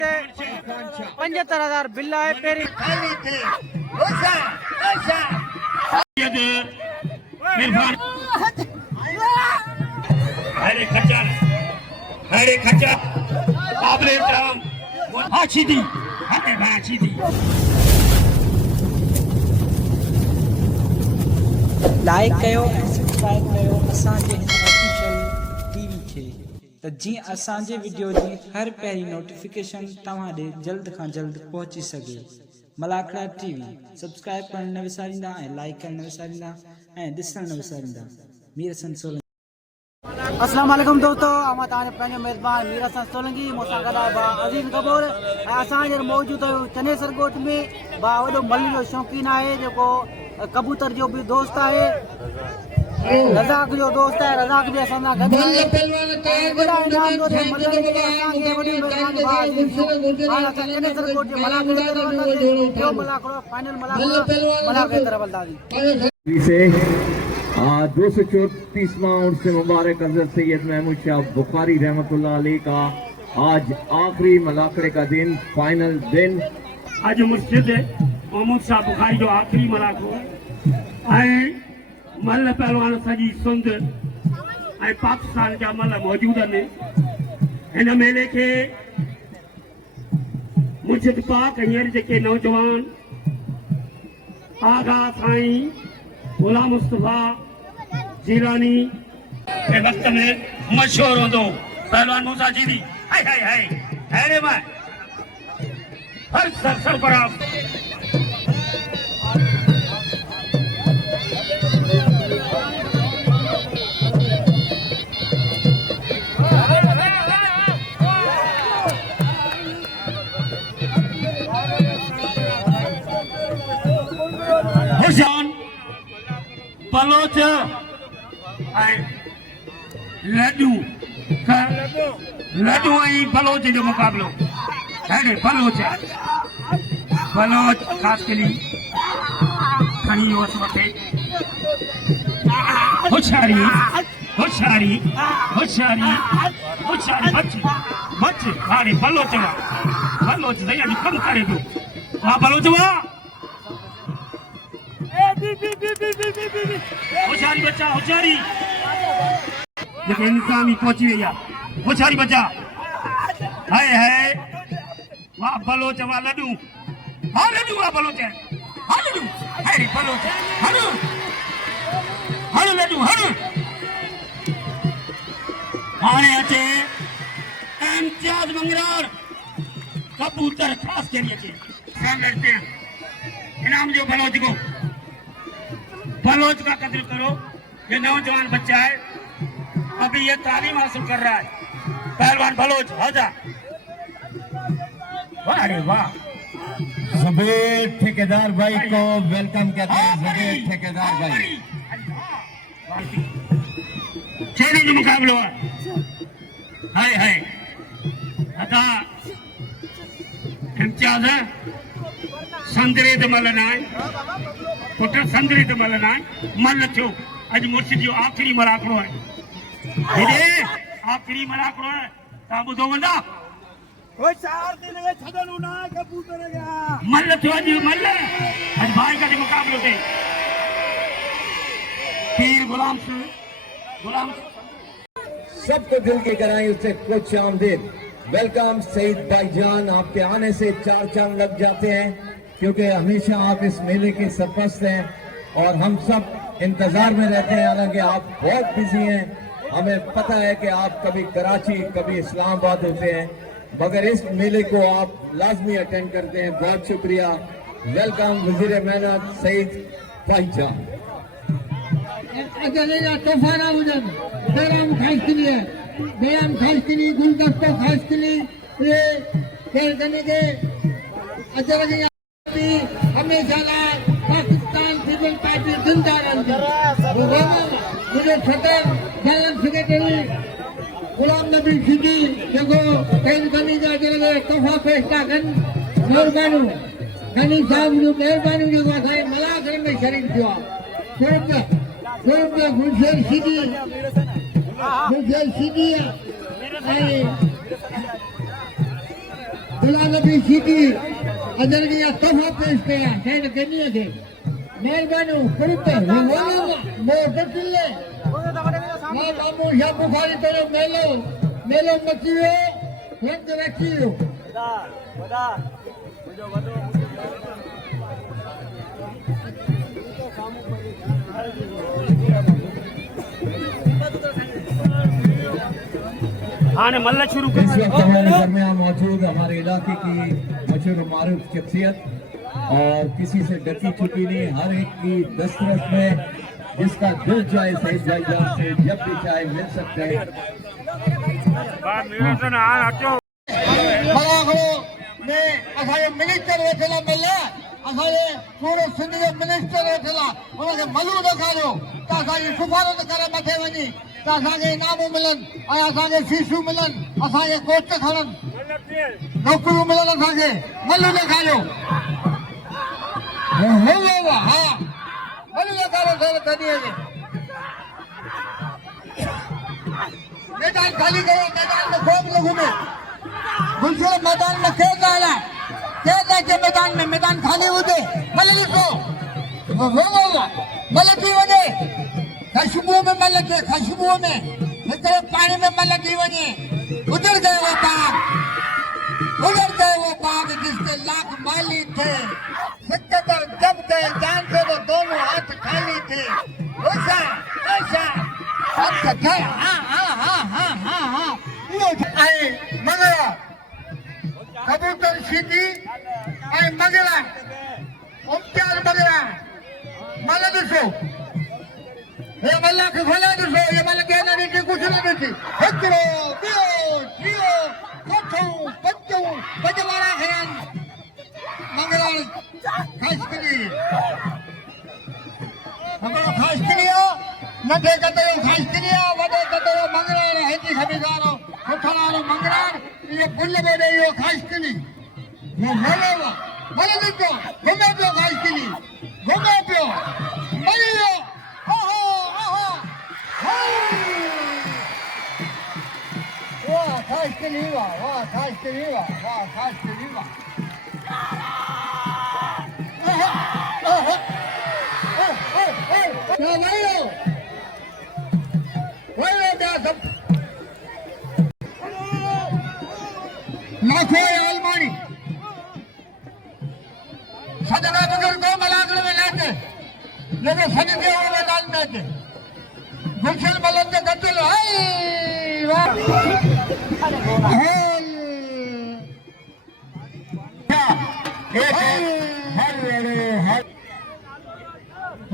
75,000 bill है peri अरे खच्चा आपने अच्छी थी अच्छी थी लाइक कयो ऐं सब्सक्राइब कयो असांजे हिन ऑफिशियल टीवी खे त जीअं असांजे वीडियो जी हर पहिरीं नोटिफिकेशन तव्हां ॾे जल्द खां जल्द पहुची सघे। मलाखड़ा टीवी सब्सक्राइब करण न विसारींदा ऐं लाइक करण न विसारींदा ऐं ॾिसण न विसारींदा। मीर हसन सोलंकी। अस्सलाम वालेकुम दोस्तों, अमा ताने पंहिंजो मेज़बान मीर हसन सोलंकी मूंसां गॾु आहे बा अज़ीज़ कपूर ऐं असां हींअर मौजूदु आहियूं चनेसर ॻोठ में। बा वॾो मल्ली जो शौक़ीन आहे जेको कबूतर जो भी दोस्त है, रज़ाक जो दोस्त है। रज़ाक भी असां सां गॾु आहे। वॾा इनाम जो मल्ल जेके असांखे वॾी महिरबानी बा अज़ीज़ हाणे असां चनेसर ॻोठ जे मलाखड़े ते रहंदासीं। ॿियो मलाखड़ो फाइनल मलाखड़े ते रहंदासीं। 234वां उर्स मुबारक हज़रत सैयद महमूद शाह बुखारी रहमतुल्लाह अलैह का आज आखिरी मलाखड़े का दिन, फाइनल दिन। आज मुर्शिद महमूद शाह बुखारी जो आखिरी मलाखो है। मल पहलवान सजी सुंद पाकिस्तान जा मल मौजूद आहिनि हिन मेले के। मुर्शिद पाक हींअर जेके नौजवान आगा साईं गुलाम मुस्तफा जीलानी के वक्त में मशहूर होंदो पहलवान मूसा जीदी हाय हाय हाय अरे मैं हर सरबराह हुसैन बलोच लड्डू लड्डू बलोच जो मुकाबलो है। बलोच खास करी खणी वठे होशियारी होशियारी होशियारी होशियारी बच हाणे बलोच सही अॼु कमु करे थो। वाह बलोच वाह होशियारी बच्चा होशियारी जेके इंसान ही पहुंची वही है। होशियारी बच्चा हाय हाय वाह बलोच वाह लड्डू हाँ लड्डू वाह बलोच है हाँ लड्डू हाय बलोच हनु हनु लड्डू हनु हाणे अचे इम्तियाज मंगरार कबूतर खास के लिए लड़ते हैं इनाम जो बलोच को। बलोच का कत्ल करो। ये नौजवान बच्चा है, अभी ये तालीम हासिल कर रहा है। पहलवान बलोच आजा। वाह रे वाह। जुबैर ठेकेदार भाई को वेलकम कहते हैं। जुबैर ठेकेदार भाई चैलेंज मुकाबला हाय हाय अदा इम्तियाज है संदरे तो मल ना पुट संदरे तो मल ना मल थियो। अज मुर्शिद जो आखिरी मलाखड़ो है। आखिरी मलाखड़ो है ता बुधो वंदा ओ 4 दिन में छडनु ना कबूतर गया मल थियो। अज भाई का मुकाबलो थे पीर गुलाम सबको दिल की गहराइयों से कुछ आमदीद। वेलकम सईद भाईजान, आपके आने से 4 चांद लग जाते हैं क्योंकि हमेशा आप इस मेले के सरपरस्त हैं और हम सब इंतजार में रहते हैं। हालांकि आप बहुत बिजी हैं, हमें पता है कि आप कभी कराची कभी इस्लामाबाद होते हैं, मगर इस मेले को आप लाजमी अटेंड करते हैं। बहुत शुक्रिया। वेलकम वजीर मेहनत सईद भाईजान। तोफाना मुजब बेराम खाइस्तिनी गुलदस्ता खाइस्तिनी ये खेल करने के अजर हमेशा पाकिस्तान पीपल पार्टी जिंदा रहती। मुझे सदर जनरल सेक्रेटरी गुलाम नबी सिद्दी जेको खेल करने जा के तोहफा पेश था कन मेहरबानी खनी साहब जो मेहरबानी जो असांजे मलाखड़े में शरीक थियो आहे। गुलशेर सिद्दी गुलाम नबी सीधी अजर की तोहफा पेश किया शहर गनीअ खे महिरबानी कुर्ब मोहब्बत किले मां मामू शाह बुखारी तेरो मेलो मची वियो रंग रखी वियो हाँ मल्ल शुरू इस वक्त हमारे दरमियान मौजूद हमारे इलाके की मशहूर मारूफ शख्सियत और किसी से डकी छुपी नहीं, हर एक की दस्तरस में जिसका दिल चाहे सईद भाईजान से जब भी चाहे मिल सकते हैं। में असांजो मिनिस्टर वेठल मिलिया असांजे सूरत सिंध जो मिनिस्टर वेठल आहे हुनखे मलू ॾेखारियो त असांजी सिफारिश करे मथे वञी त असांखे इनामूं मिलनि ऐं असांखे फीसूं मिलनि असांखे कोच खणनि नौकरियूं मिलनि असांखे मलू ॾेखारियो हा मलू ॾेखारियो सर कॾहिं मैदान खाली करो मैदान में खोप न घुमे गुलशन मैदान में खेल रहा है मैदान में मैदान खाली हुजे मल ॾिसो मल थी वञे खुशबू में मल थे खुशबू में हिकिड़े पानी में मल थी वञे उजड़ गए वो बाग जिसके लाख माली थे सिकंदर जब गए जान से तो दोनों हाथ खाली थे ऐसा ऐसा हाथ थे हाँ मगरा कबूतर सीधी मगरा मुख्तार मगरा मल ॾिसो ये मल खे खोले ॾिसो ये मल के न ॾिठी कुझु न ॾिठी हिकिड़ो ॿियो टियों चोथों पंजों पंजवाड़ा खणनि मगरा ख़ासकरी हमारो ख़ासकरी नंढे कतरो ख़ासकरी वॾे कतरो मगरा हेठी खबीदारो सुठो मंगरा ये फुल में इहो ख़ासकरी वो मल ॾिसो घुमे पियो ख़ासकरी घुमे पियो मरी वियो वाह ख़ासकरी वाह ख़ासकरी वाह ख़ासकरी वाह लाखों आलमानी सजना बुजुर्ग को मलागड़ में लाते लेकिन सनी के वो मैदान में थे गुलशन मलन के कत्ल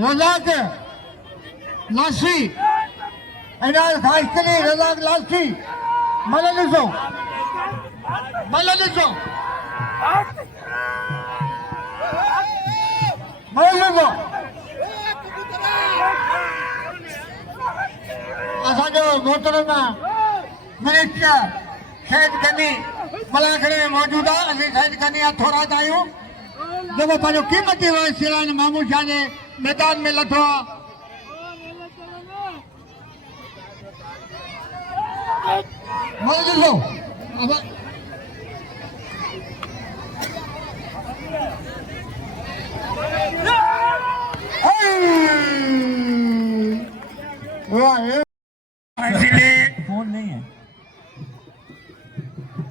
रजाक लाशी इनाज खासकरी रजाक लाशी मल ॾिसो असांजो मोहतरम मिनिस्टर शहीद गनी मलाखड़े में मौजूद आहे असीं शहीद गनी जा थोरात आहियूं जेको पंहिंजो क़ीमती वक़्तु सिराज मामू शाह जे मैदान में लथो आहे ॾिसो फोन नहीं है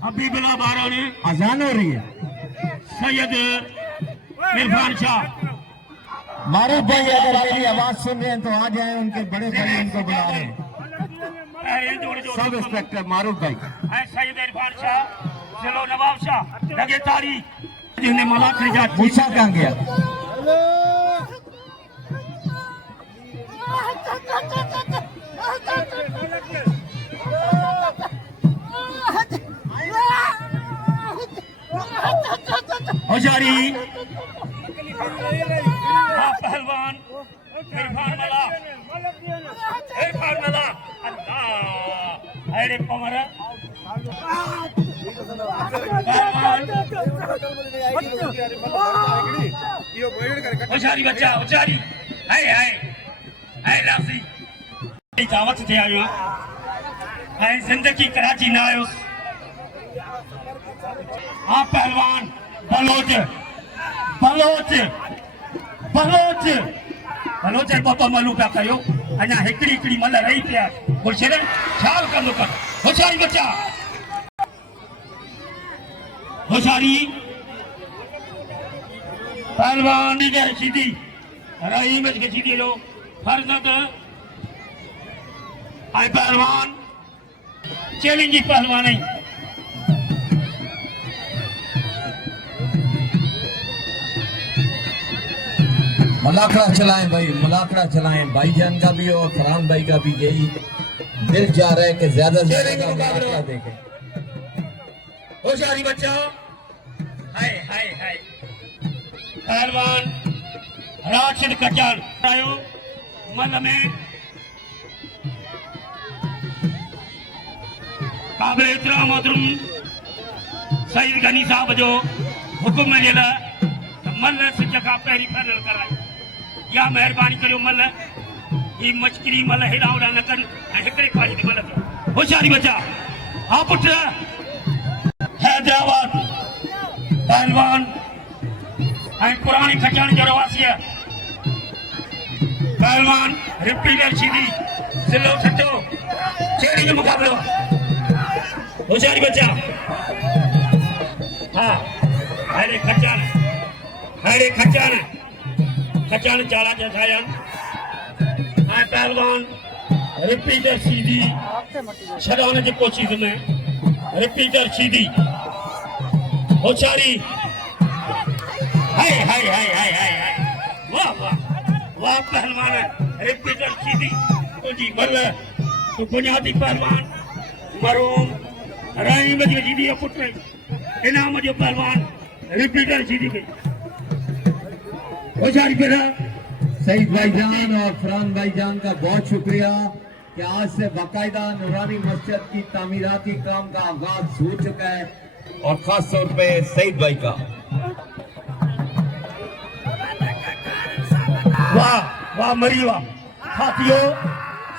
अभी बिला बारह ने अजान हो रही है। सैयद इरफान शाह मारूफ भाई अगर मेरी आवाज सुन रहे हैं तो आ जाए, उनके बड़े भाई उनको बुला रहे हैं। सब इंस्पेक्टर मारूफ भाई सैयद इरफान शाह चलो नवाब शाह लगे तारीख जिन्हें मलाखड़ी जा मूसा कहाँ गया? हजारी पहलवान इरफान मला अल्लाह अरे कमर हजारी बच्चा हजारी हाय हाय हाय लासी दावत ते आयो ऐं जिंदगी कराची न आयुसि हाँ पहलवान बलोच बलोच बलोच बलोच बाबा मलू पिया कयो अञा हिकिड़ी हिकिड़ी मल रही पिया गुरशर ख्याल कंदो कर होशियारी बच्चा होशियारी पहलवान के सीधी रही में के सीधी लो फरजत आई पहलवान चैलेंज पहलवान नहीं मुलाखड़ा चलाएं भाई, मुलाखड़ा चलाएं। भाईजान का भी और फरहान भाई का भी यही दिल चाह रहा है कि ज्यादा से ज्यादा मुलाखड़ा देखें। होशियारी बच्चा हाय हाय हाय पहलवान राशिद कचान आयो मल में काबिल एहतराम मोहतरम सईद गनी साहब जो हुक्म में दिला मल से जगह पहिरीं फाइनल कराई या मेहरबानी करियो मल ही मचकरी मल हेड़ा होड़ा न कन ऐं हिकिड़े पाड़ी ते मल कयो होशियारी बच्चा हा पुट हैदराबाद पहलवान ऐं पुरानी खचाण जो रवासी है पहलवान रिपीटर सीधी जिलो सचो चेड़ी जो मुकाबलो होशियारी बच्चा हाँ अरे खचाण खचाण चाला जसायन ऐं पहलवान रिपीटर सीधी छड़ाने की कोशिश में रिपीटर सीधी होशियारी हाय हाय हाय हाय हाय हाय वाह वाह वाह पहलवान रिपीटर सीधी तुझी बल तू बुनियादी पहलवान मरूम राई में जो सीधी पुट इनाम जो पहलवान रिपीटर सीधी गई होशियारी बेटा सईद भाईजान और फरहान भाईजान का बहुत शुक्रिया कि आज से बाकायदा नूरानी मस्जिद की तामीराती काम का आगाज हो चुका है और खास तौर पे सईद भाई का। वाह वाह मरी वाह साथियों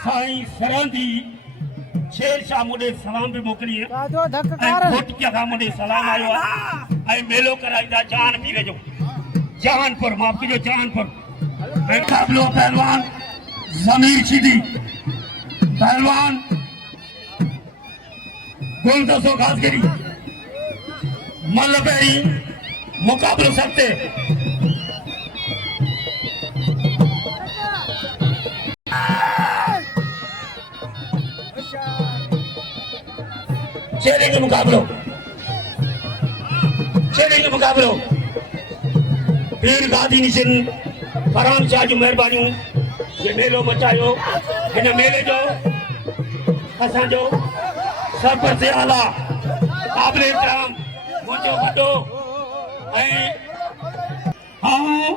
साईं सरंदी शेर शाह मुझे सलाम भी मोकली है कोट क्या था मुझे सलाम आयो है मेलो कराईदा जान पी रजो जहानपुर माफ कीजिए जहानपुर काबलो पहलवान जमीर सीधी पहलवान गुलदसो घासगिरी मल पैरी मुकाबलो सकते चेहरे के मुकाबलो पीर गादी निशिन फरहान शाह जो मेहरबानी ये मेलो मचायो इन मेले जो असां जो सरपंच आला काबिल एहतराम मुझो वडो हाँ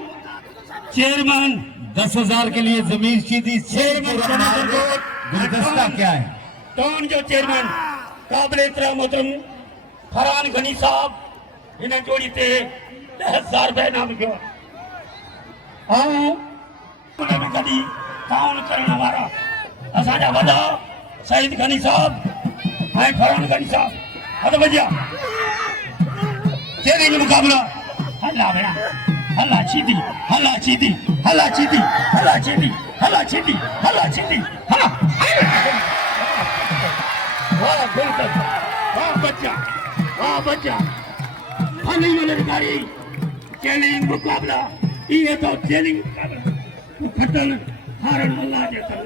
चेयरमैन 10,000 के लिए जमीर सीधी चेयरमैन गुलदस्ता क्या है टाउन जो चेयरमैन काबिल एहतराम मोहतरम फरहान गनी साहब इन जोड़ी ते 10,000 रुपए इनाम कयो उन में कदी ताउन करण वारा असांजा वॾा सईद गनी साहब ऐं फरहान गनी साहब हद बजिया चेरी जो मुकाबला हल्ला भेणा हल्ला सीधी हल्ला सीधी हल्ला सीधी हल्ला सीधी हल्ला सीधी हल्ला सीधी हाँ वाह बिल्कुल वाह बच्चा हनी वाले गाड़ी चैलेंज मुकाबला ये तो चैलेंज मुकाबला खटन हारन अल्लाह जे कर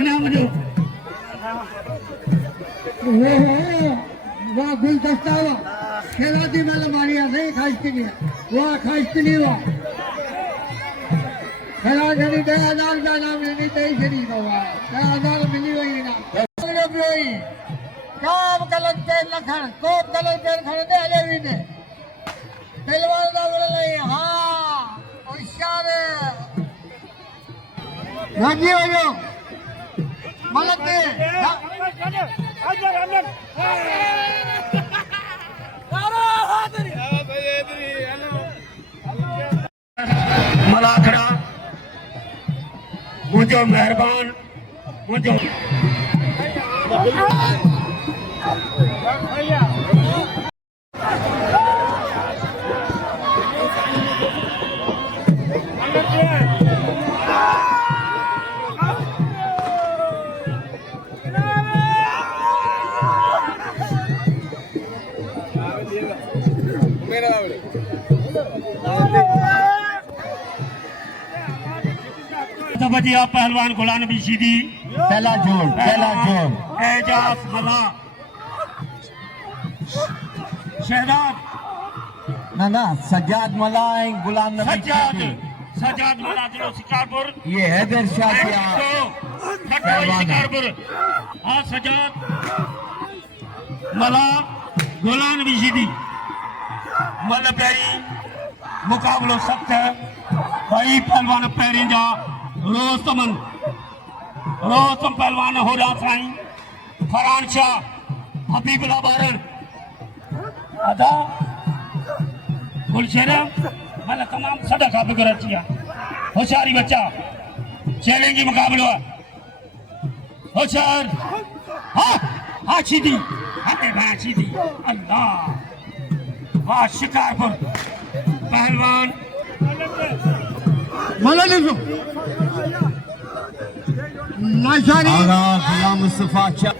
इनाम जो वाह गुलदस्ता वाह खेलाती माला मारिया नहीं खाइस्ती वाह खाइस्ती वाह खेला खरी 10,000 का नाम लेनी तेई शरीफ वाह 10,000 मिली हुई ना काम गलत पेड़ लखन कोप गलत पेड़ खड़े दे अले भी ने पहलवान का बोले नहीं हाँ होशियार राजी हो जो मलक दे मलाखड़ा मुझो मेहरबान मुझो तबजिया पहलवान गुलाम नबी सीधी पहला जोड़ एजाज मला शहजाद ना सज्जाद मलाई गुलाम नबी सजाद मला जिलो शिकारपुर ये हैदर शाह क्या शिकारपुर हाँ सजाद मला गुलाम नबी सीधी मल पैरी मुकाबलो सख्त है भाई पहलवान पैरी जा रोस्तम पहलवान हो रहा साईं फरहान शाह हबीबुल्लाह बारन अदा गुलशेरा मतलब तमाम सदा का बिगड़ चिया होशियारी बच्चा चैलेंजिंग मुकाबला होशियार हाँ सीधी हाँ सीधी अल्लाह वाह शिकारपुर पहलवान गुलाम मुस्तफा शाह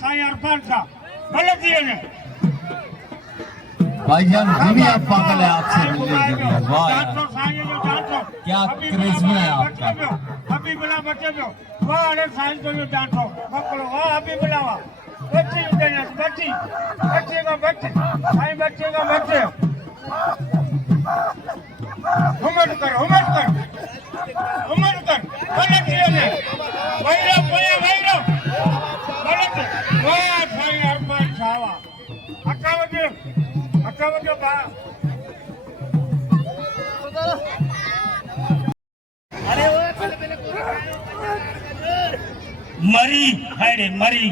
साईं अरफान शाह गलत दिए ने भाईजान दुनिया पागल है आपसे मिलने के लिए। वाह यार, क्या करिश्मा है आपका। हबीबुल्लाह बच्चे जो वाह अरे साईं को जो डांटो पकड़ो वाह हबीबुल्लाह वाह बच्ची देना बच्ची बच्चे का बच्चे साईं बच्चे का बच्चे हुमत कर गलत दिए ने भैरव गलत वाह साईं अरफान शाह वाह अकावत जो बा मरी है रे मरी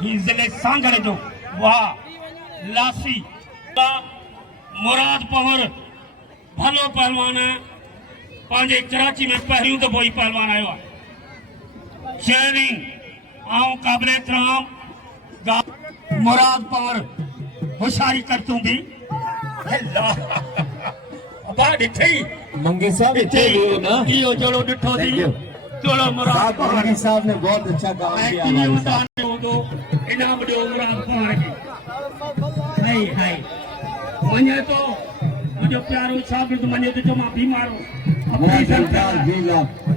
ही जिले सांगड़ जो वाह लासी मुराद पवर भलो पहलवान है पांजे कराची में पहरियों तो वही पहलवान आयो है शेयरिंग आऊं काबिले तराम मुराद पवर होशियारी करतूं भी अल्लाह ॾिठई मंगी साहब इतने भी ना इहो जोड़ो ॾिठो थी जोड़ो मुराद मंगी साहब ने बहुत अच्छा काम किया हमारे साथ। इनाम ॾियो मुराद पवार खे हाय मञे तो मुंहिंजो प्यारो शागिर्द मञे तो जो मां बीमार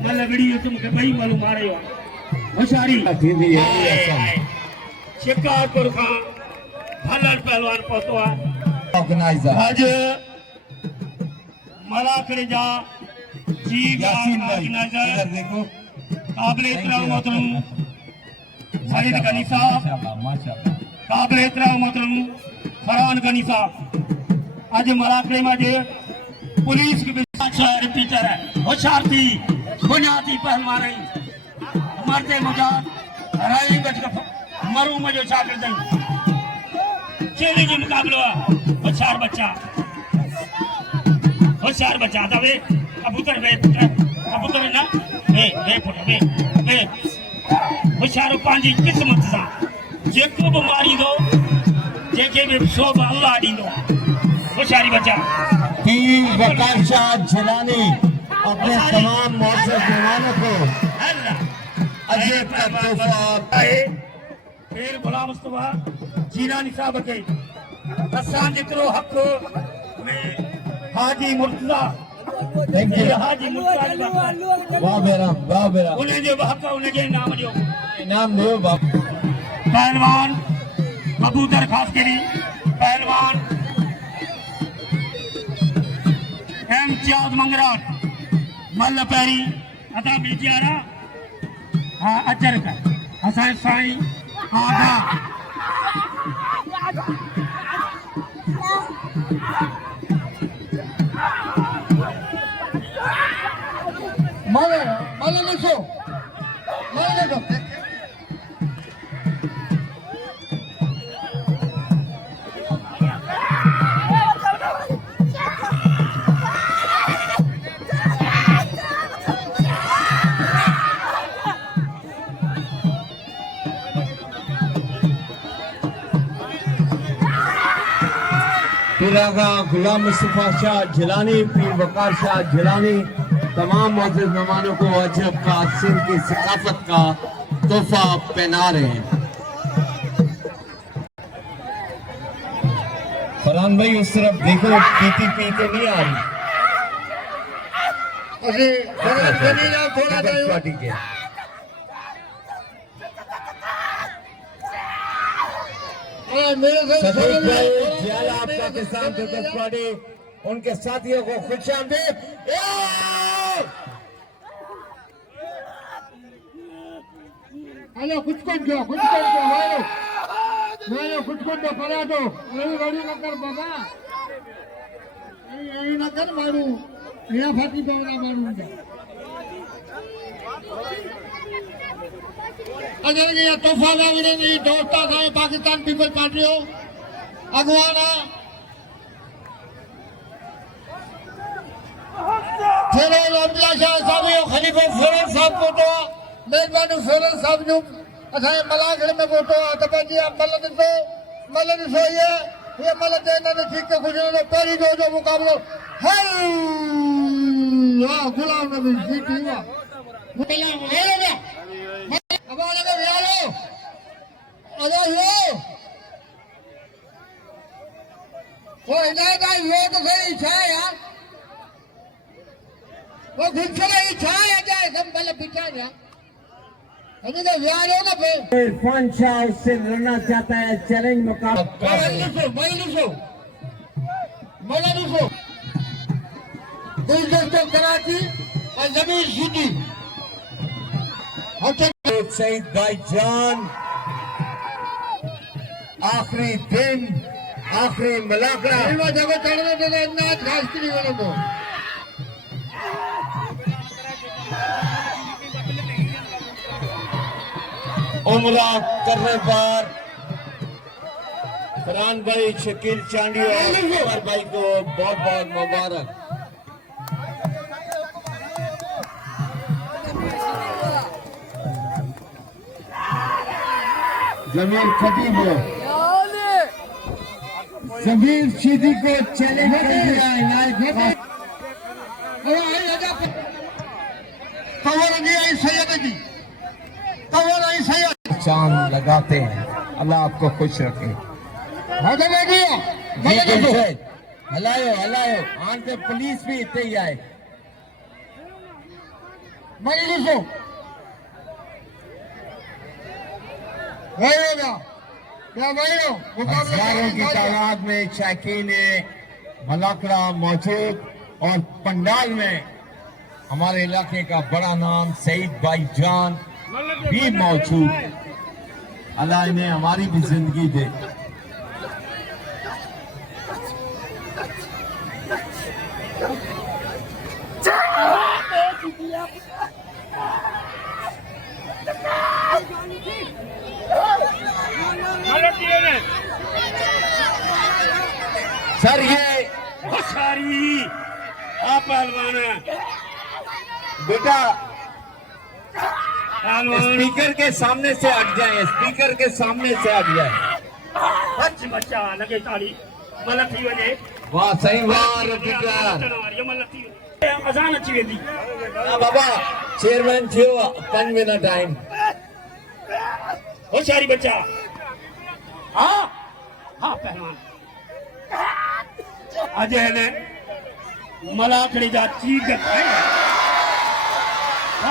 मतलब विड़ी तो मूंखे ॿई मालूम मारियो आहे होशियारी शिकारपुर खां हलर पहलवान पहुतो आहे ऑर्गेनाइजर आज मलाखड़े जा चीफ ऑर्गेनाइजर देखो काबिल एहतराम मोहतरम सईद गनी साहब माशाल्लाह काबिल एहतराम मोहतरम फरहान गनी साहब आज मलाखड़े में जे पुलिस के रिपीटर है होशियारती बुनियादी पहलवान रही मरते मुजाद राई गज मरू में जो शागिर्द चेले के मुकाबला होशियार बच्चा था वे कबूतर ना वे होशियार पांजी किस्मत सा जेको भी मारी दो जेके भी शोभ अल्लाह दींदो होशियारी बच्चा वकार शाह जिलानी अपने तमाम मौजूद मेहमानों को अजीब का तोहफा फिर गुलाम मुस्तफा जीरानी साहब के असां जितरो हक में हाजी मुर्तजा हाजी मुर्तजा वाह बेरा उन्हें जो हक उन्हें जो इनाम जो इनाम दो बाप पहलवान कबूतर खास के लिए पहलवान इम्तियाज मंगराट मल्ल पैरी अदा बीजियारा हाँ अजर का असां साईं आधा माले लिखो पिरागा गुलाम मुस्तफा शाह जिलानी पीर वकार शाह जिलानी तमाम मौजूद मेहमानों को अजब का सिंध की सकाफत का तोहफा पहना रहे हैं। फरहान भाई उस तरफ देखो, पीटीपी तो नहीं आ रही। अरे थोड़ा सा पार्टी के मेरे से सतीश भाई जियाला आपका किसान पीपल्स पार्टी उनके साथियों को खुश आमदीद। हेलो कुछ मारो कुछ पड़ा दो रेडी न कर बाबा रेडी न कर मारू यहाँ फाटी पवना मारू अगर ये तोहफा लावणे नहीं दोस्ता सां पाकिस्तान पीपल पार्टी हो अगवाना फेरोज अभिलाषा साहब खलीफो फेरोज साहब फोटो मेहरबानी फेरोज साहब जो असांजे मलागढ़ में फोटो आहे त पंहिंजी मल ॾिसो ये मल ते हिननि ठीक के गुज़रण पहिरीं जो मुक़ाबलो हल वाह गुलाम नबी जीती वाह अब आने यारो अरे यो वो हिदायत आई वो तो सही इच्छा है यार वो गुस्से इच्छा है क्या सब पहले पीछा यार अभी तो यार हो ना पे इरफान शाह उससे लड़ना चाहता है, चैलेंज मुकाबला। दिलदस्तो कराची और जमीन सीधी शहीद भाईजान आखिरी दिन आखिरी मुलाकात जगह चढ़ने देने नाच घास की नहीं वालों को उम्रा करने पर फरहान भाई, शकील चांडी और उमर भाई को बहुत बहुत मुबारक। जमीर खतीब जमीर शीदी को चैलेंज कर दिया इनायत चांद लगाते हैं। अल्लाह आपको खुश रखे। हलायो हलायो आन पे पुलिस भी इतने ही आए। हजारों की तादाद में शायकीन मलाकड़ा मौजूद और पंडाल में हमारे इलाके का बड़ा नाम सईद भाईजान भी मौजूद। अल्लाह इन्हें हमारी भी जिंदगी दे। सर ये सारी आप पहलवान बेटा पहलवान स्पीकर के सामने से हट जाए, स्पीकर के सामने से हट जाए। बच बच्चा लगे ताली मल थी वजे वाह सही वाह रफीका मल थी अजान अची वेंदी बाबा चेयरमैन थियो 5 मिनट टाइम होशियारी बच्चा हाँ हाँ पहलवान अजय ने मलाखड़ी जा चीज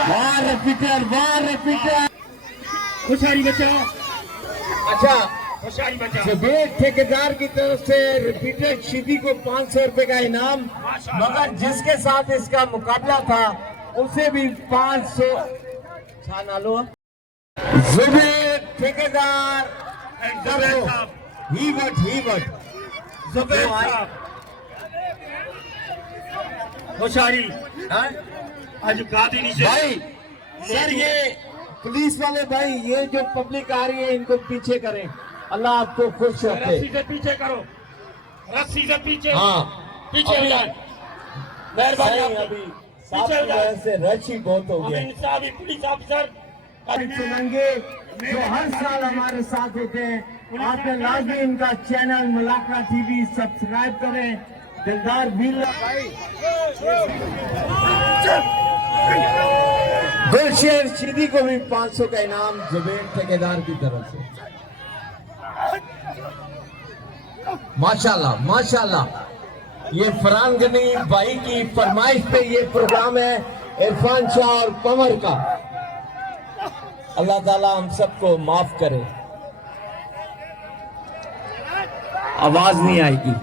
वाह रफीकर होशियारी बच्चा अच्छा होशियारी बच्चा जुबेर ठेकेदार की तरफ से रिपीटेड शिदी को 500 रुपए का इनाम, मगर जिसके साथ इसका मुकाबला था उसे भी 500 नालो जुबेर ठेकेदार हीवट जुबेर साहब होशियारी आज गादी नीचे भाई सर ये पुलिस वाले भाई ये जो पब्लिक आ रही है इनको पीछे करें। अल्लाह आपको खुश रखे। रस्सी से पीछे करो, रस्सी से पीछे हाँ पीछे हो जाए मेहरबानी अभी साफ से रश ही बहुत हो गया। इंसाफ पुलिस ऑफिसर सुनेंगे जो हर साल हमारे साथ होते हैं। आपने लाजमी इनका चैनल मुलाकड़ा टीवी सब्सक्राइब करें। दिलदार भी गुलशेर शीदी को भी 500 का इनाम जुबेर ठेकेदार की तरफ से। माशाल्लाह माशाल्लाह। ये फरहान गनी भाई की फरमाइश पे ये प्रोग्राम है इरफान शाह और कमर का। अल्लाह ताला हम सबको माफ करे। आवाज नहीं आएगी।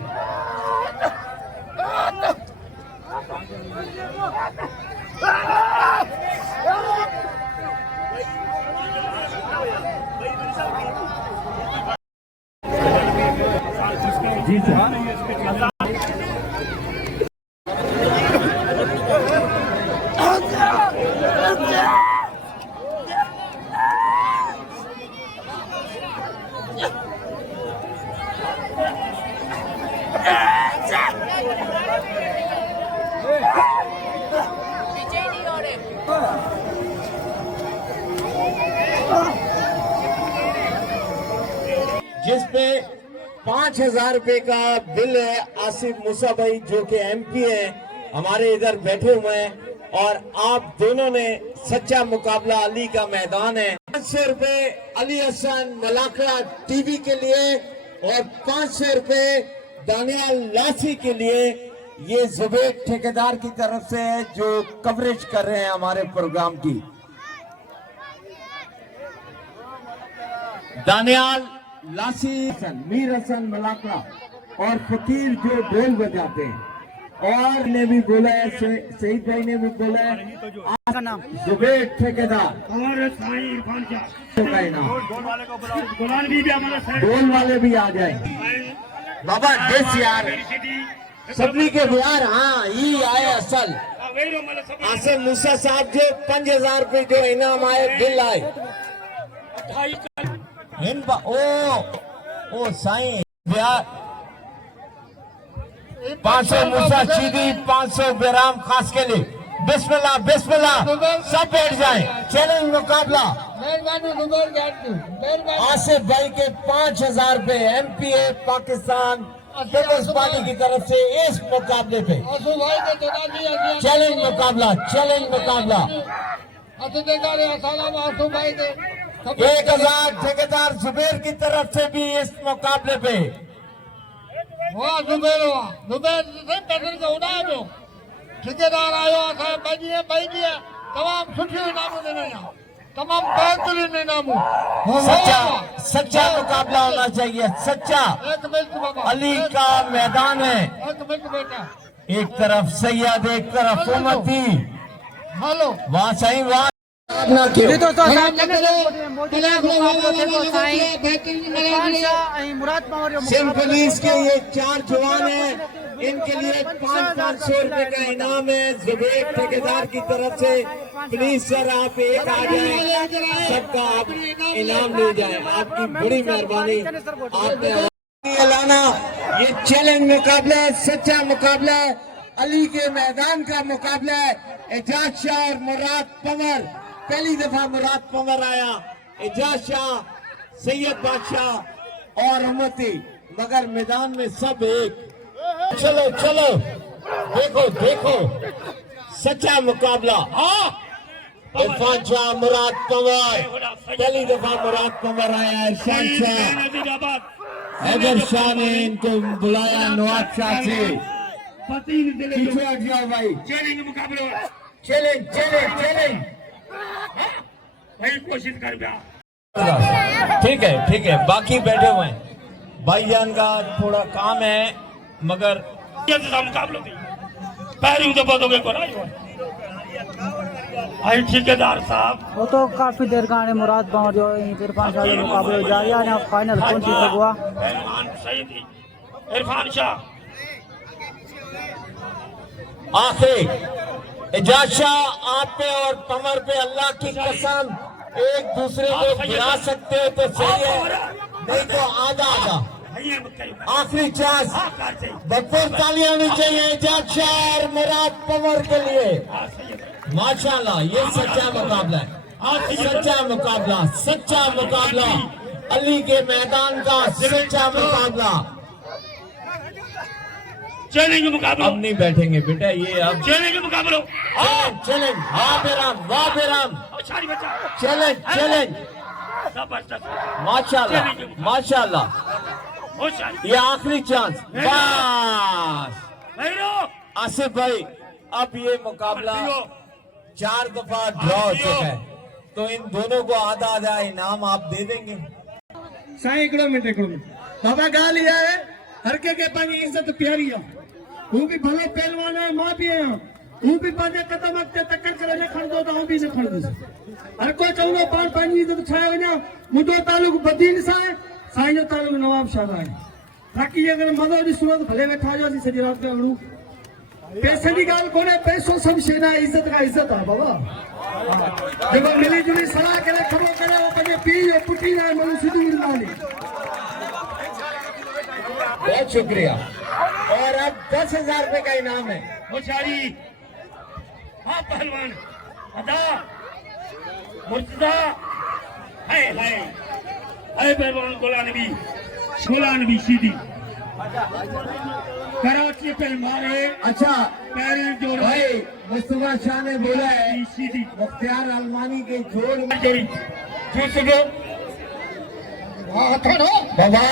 जी सर। जिस पे 5,000 रुपए का बिल है। आसिफ मूसा भाई जो कि MP है हमारे इधर बैठे हुए हैं और आप दोनों ने सच्चा मुकाबला अली का मैदान है। 500 रुपए अली हसन मलाकड़ा टीवी के लिए और 500 रुपए दानियाल लासी के लिए। ये जुबैर ठेकेदार की तरफ से है जो कवरेज कर रहे हैं हमारे प्रोग्राम की। दानियाल लासी, मीर हसन मलाकड़ा और फकीर जो ढोल बजाते हैं। और ने भी बोला है, सईद भाई ने भी बोला है नाम जुबैर ठेकेदार और साईं इरफान शाह का इनाम। गुलाम भी हमारा साइड ढोल वाले भी आ जाए। बाबा देश यार सबनी के बिहार। हाँ ये आए असल आसिफ मूसा साहब जो 5,000 रुपए जो इनाम आए बिल आए। ओ साईं बिहार 500 मूसा चीदी 500 बेराम खास के लिए। बिस्मिल्लाह बिस्मिल्लाह सब बैठ जाएं। चैलेंज मुकाबला आसिफ भाई के 5,000 रुपए MPA पाकिस्तान पीपल्स पार्टी की तरफ से इस मुकाबले पे चैलेंज मुकाबला 1,000 ठेकेदार जुबैर की तरफ से भी इस मुकाबले पे। वाह जुबैर ठेकेदार आयो भाई तमाम सुठी इनामूं ॾिनई तमाम बेहतरीन इनामूं। सच्चा मुकाबला होना चाहिए। सच्चा एक मिनट बाबा अली का मैदान है। एक मिनट बेटा। एक तरफ सैयद एक तरफ उम्मती। हेलो वाह सही वाह ना क्यों। जी दोस्तों सिंध पुलिस के ये 4 जवान हैं। इनके लिए 500 रुपए का इनाम है जुबैर ठेकेदार की तरफ से। प्लीज सर आप एक आ जाए सबका आप इनाम ले जाए। आपकी बड़ी मेहरबानी। आपने लाना ये चैलेंज मुकाबला है। सच्चा मुकाबला है। अली के मैदान का मुकाबला है। एजाज शाह और मुराद पंवर। पहली दफा मुराद पंवर आया। एजाज शाह सैयद बादशाह और उम्मती मगर मैदान में सब एक। चलो चलो देखो देखो सच्चा मुकाबला। इरफान शाह मुराद पंवर। पहली दफा मुराद पंवर आया। इरफान शाह हैदर शाह ने इनको बुलाया नवाब शाह से। पीछे हट जाओ भाई। चैलेंज मुकाबलो चैलेंज चैलेंज चैलेंज भाई कोशिश कर गया। ठीक है बाकी बैठे हुए हैं। भाईजान का थोड़ा काम है मगर ये मुकाबलो थी पैरी तो बोलोगे को आई ठेकेदार साहब वो तो काफी देर का मुराद पावर जो इरफान शाह के मुकाबले जारी है ना फाइनल कौन सी हुआ। इरफान शाह आखिर एजाज शाह आप पे और कमर पे अल्लाह की कसम एक दूसरे को गिरा सकते हो तो सही है नहीं तो आधा आधा। आखिरी चांस भरपूर तालियां होनी चाहिए एजाज शाह और मुराद पंवर के लिए। माशाल्लाह ये सच्चा मुकाबला है। सच्चा मुकाबला अली के मैदान का सच्चा मुकाबला। चैलेंज मुकाबला अब नहीं बैठेंगे बेटा ये अब चैलेंज मुकाबलो चैलेंज वाह बेराम चैलेंज सब अच्छा माशाल्लाह होशियारी ये आखिरी चांस, बस भैरो आसिफ भाई, अब ये मुकाबला 4 दफा ड्रॉ हो चुका है, तो इन दोनों को आधा आधा इनाम आप दे देंगे। साईं हिकिड़ो मिंट बाबा ॻाल्हि इहा आहे, हर कंहिंखे पंहिंजी इज़त प्यारी आहे, हू बि भलो पहलवान आहे, मां बि आहियां, हू बि पंहिंजे कदम अॻिते तकड़ि करे न खणंदो त आउं बि न खणंदुसि। हर कोई चवंदो पाण पंहिंजी इज़त ठाहे वञा, मुंहिंजो तालुक बदीन सां आहे, साईं जो तालुक नवाब शाह आहे। बाक़ी अगरि मज़ो ॾिसणो आहे त भले वेठा हुजासीं सॼी राति जो, पैसे जी ॻाल्हि कोन्हे, पैसो सभु शइ न आहे, इज़त खां इज़त आहे बाबा। जेको मिली जुली सलाह करे खड़ो करे वो पंहिंजे पीउ जो पुटी न आहे, माण्हू सिधो ईंदा आहिनि। बहुत शुक्रिया। और अब 10,000 रुपए का इनाम है। होशियारी। हाँ पहलवान अदा मुर्तजा है पहलवान गोला नबी सीधी कराची पे मारे। अच्छा पैर जोड़ भाई, मुस्तफा शाह ने बोला है सीधी मुख्तियार अलमानी के जोड़ में जोड़ी जो सको बाबा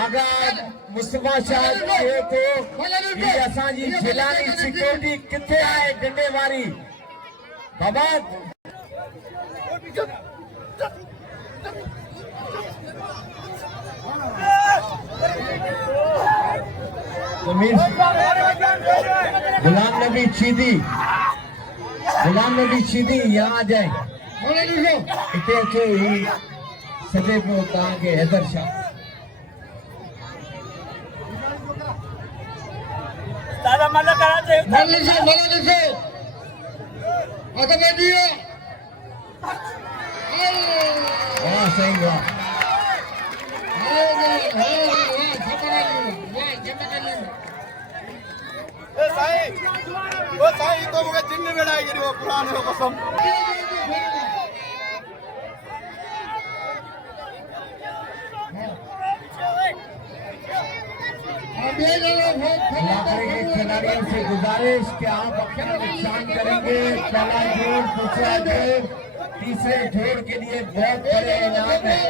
अगर मुस्तफा शाह चए तो ये असांजी जिलानी सिक्योरिटी किथे आहे डंडे वारी बाबा। गुलाम नबी चीदी यहाँ आ जाए, इतने अच्छे ही सजे को कहा के हैदर शाह। सही बात। साईं तो मूंखे चिंग वेड़ाई छॾियो पुरानो कसम। खिलाड़ियों से गुजारिश कि आप अपना नुकसान करेंगे। पहला जोड़, दूसरा जोड़, तीसरे जोड़ के लिए बहुत बड़े इनाम है।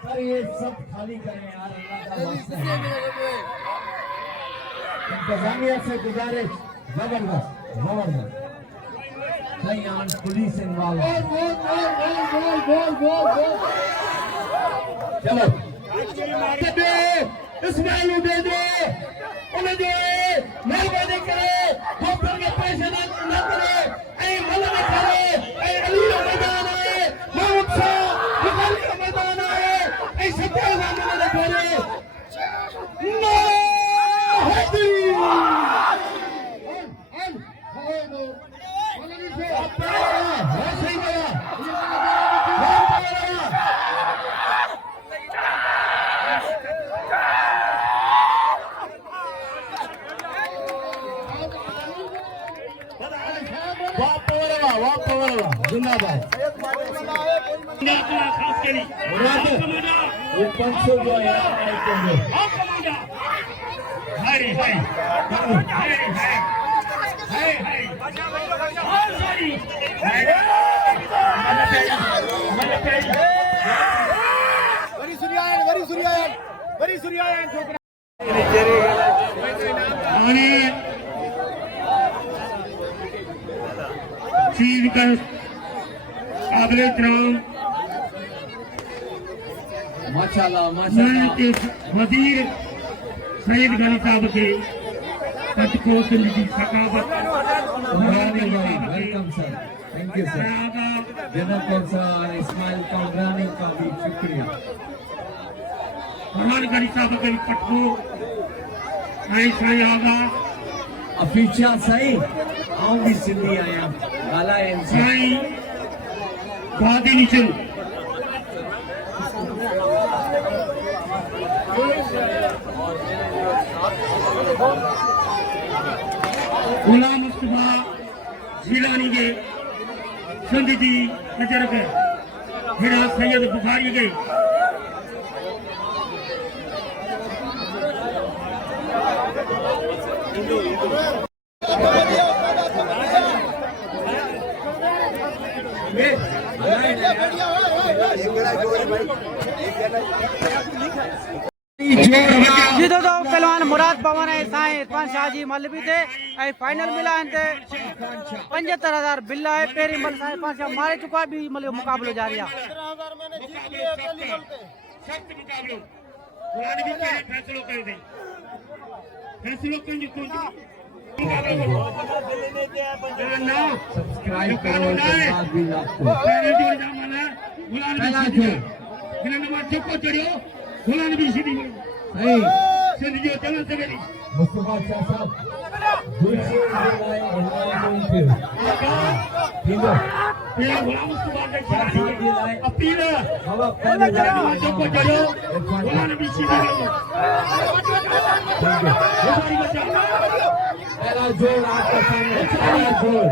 सर ये सब खाली करें यार, इंतजामिया से गुजारिश, जबरदस्त सही ऑन पुलिस इन्वॉल्व। चलो इसमाइल दे दो, उन्हें जो मेहरबानी करे डॉक्टर के पैसे न करे, ऐ मल न करे, ऐ अली का मैदान है, महमूद शाह बुखारी का मैदान है, ऐ सत्या सामने न करे। जिंदाबाद। वो 500 जो है चीज का काबिल एहतराम माशाल्लाह मुल्क के वजीर सैयद गनी साहब के पटको जिंदगी सकावत welcome sir, thank you sir. General consul Ismail Kamrani का भी शुक्रिया। फरमान गनी साहब के पटको साईं आगा अफीचा सही आऊं भी सिंधी आया गाला साईं बादी निचल गुलाम मुस्तफा जिलानी के सिंध जी नजर के हिरा सैयद बुखारी के जी दोस्तों पहलवान मुराद पवन है साईं इरफान शाह जी मल भी थे ऐं फाइनल मिला इनते 75,000 बिल है पेरी मल साईं इरफान शाह मारे चुका भी मल मुकाबलो जारी है सख्त मुकाबलो पुराने भी कई फैसलो कयो थे फैसलो कई जो कोई ना सब्सक्राइब करो पहले जोड़ जा माला गुलाम भी बिना नंबर चुको चढ़ियो गुलाम भी सीधी सही सिंध जो चलन सवेरी मुस्तफा शाह साहब दूसरे लाए ठीक ये गुलाम मुस्तफा के खिलाड़ी अपील हवा पहले नंबर चुको चढ़ियो गुलाम भी सीधी हमारी बच्चा पहला जोड़ आपके सामने पहला जोड़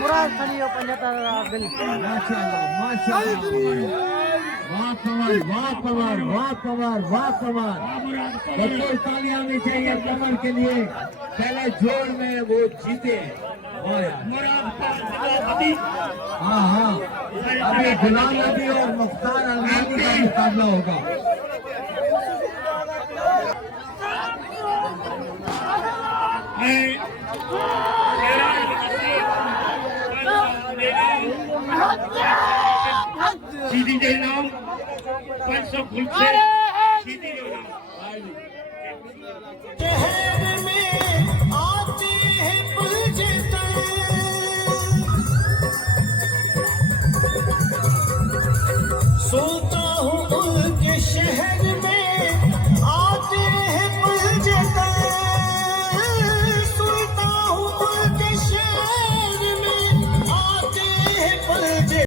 मुराद खड़ी हो 75,000 बिल माशाल्लाह माशाल्लाह वाह कमर वाह कमर वाह कमर वाह कमर बच्चों तालियां भी चाहिए कमर के लिए पहले जोड़ में वो जीते वाह यार। हाँ हाँ अभी गुलाम नबी और मुख्तार अलमानी का मुकाबला होगा सीधी जो नाम 500 खुलसे सीधी जो नाम शहर में आते हैं पुलजता सोता हूँ उनके शहर